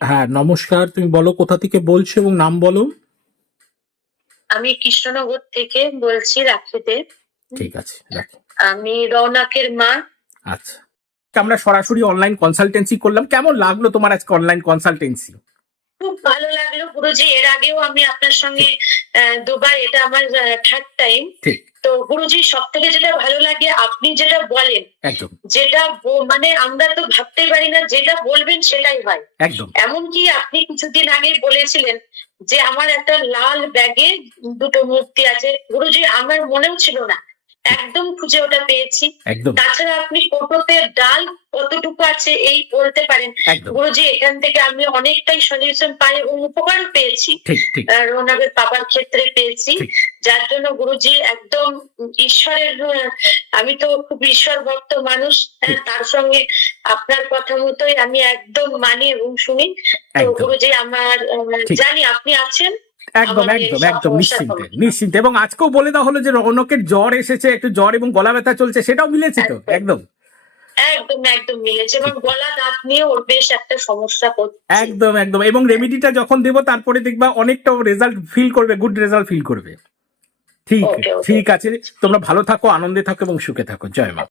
হ্যাঁ নমস্কার তুমি বলো কোথা থেকে বলছো এবং নাম বলো। আমি কৃষ্ণনগর থেকে বলছি রাখিতে। ঠিক আছে রাখি। আমি রৌনকের মা। আচ্ছা। আমরা সরাসরি অনলাইন কনসালটেন্সি করলাম। কেমন লাগল তোমার আজকে অনলাইন কনসালটেন্সি খুব ভালো লাগল। গুরুজি এর আগেও আমি আপনার সঙ্গে দুবার এটা আমার থার্ড টাইম তো গুরুজি সব থেকে যেটা ভালো লাগে আপনি যেটা বলেন যেটা মানে আমরা তো ভাবতে পারি না যেটা বলবেন সেটাই হয়। এমনকি আপনি কিছুদিন আগে বলেছিলেন যে আমার একটা লাল ব্যাগে দুটো মূর্তি আছে। গুরুজি আমার মনেও ছিল না। একদম খুঁজে ওটা পেয়েছি। তাছাড়া আপনি কোটোতে ডাল কতটুকু আছে এই বলতে পারেন। গুরুজি এখান থেকে আমি অনেকটাই সলিউশন পাই এবং উপকার পেয়েছি। রৌনকের পাপার ক্ষেত্রে পেয়েছি। যার জন্য গুরুজি একদম ঈশ্বরের আমি তো খুব ঈশ্বর ভক্ত মানুষ। হ্যাঁ, তার সঙ্গে আপনার কথা মতোই আমি একদম মানি এবং শুনি। তো গুরুজি আমার জানি আপনি আছেন। একদম একদম একদম নিশ্চিন্তে নিশ্চিন্তে। এবং আজকেও বলে দেওয়া হলো যে রৌনকের জ্বর এসেছে একটু জ্বর এবং গলা ব্যথা চলছে সেটাও মিলেছে তো? একদম। একদম। একদম মিলেছে এবং গলা দাঁত নিয়ে ওর বেশ একটা সমস্যা করছে। একদম একদম। এবং রেমিডিটা যখন দেবো তারপরে দেখবা অনেকটা রেজাল্ট ফিল করবে গুড রেজাল্ট ফিল করবে। ঠিক. ঠিক আছে। তোমরা ভালো থাকো আনন্দে থাকো এবং সুখে থাকো। জয় মা।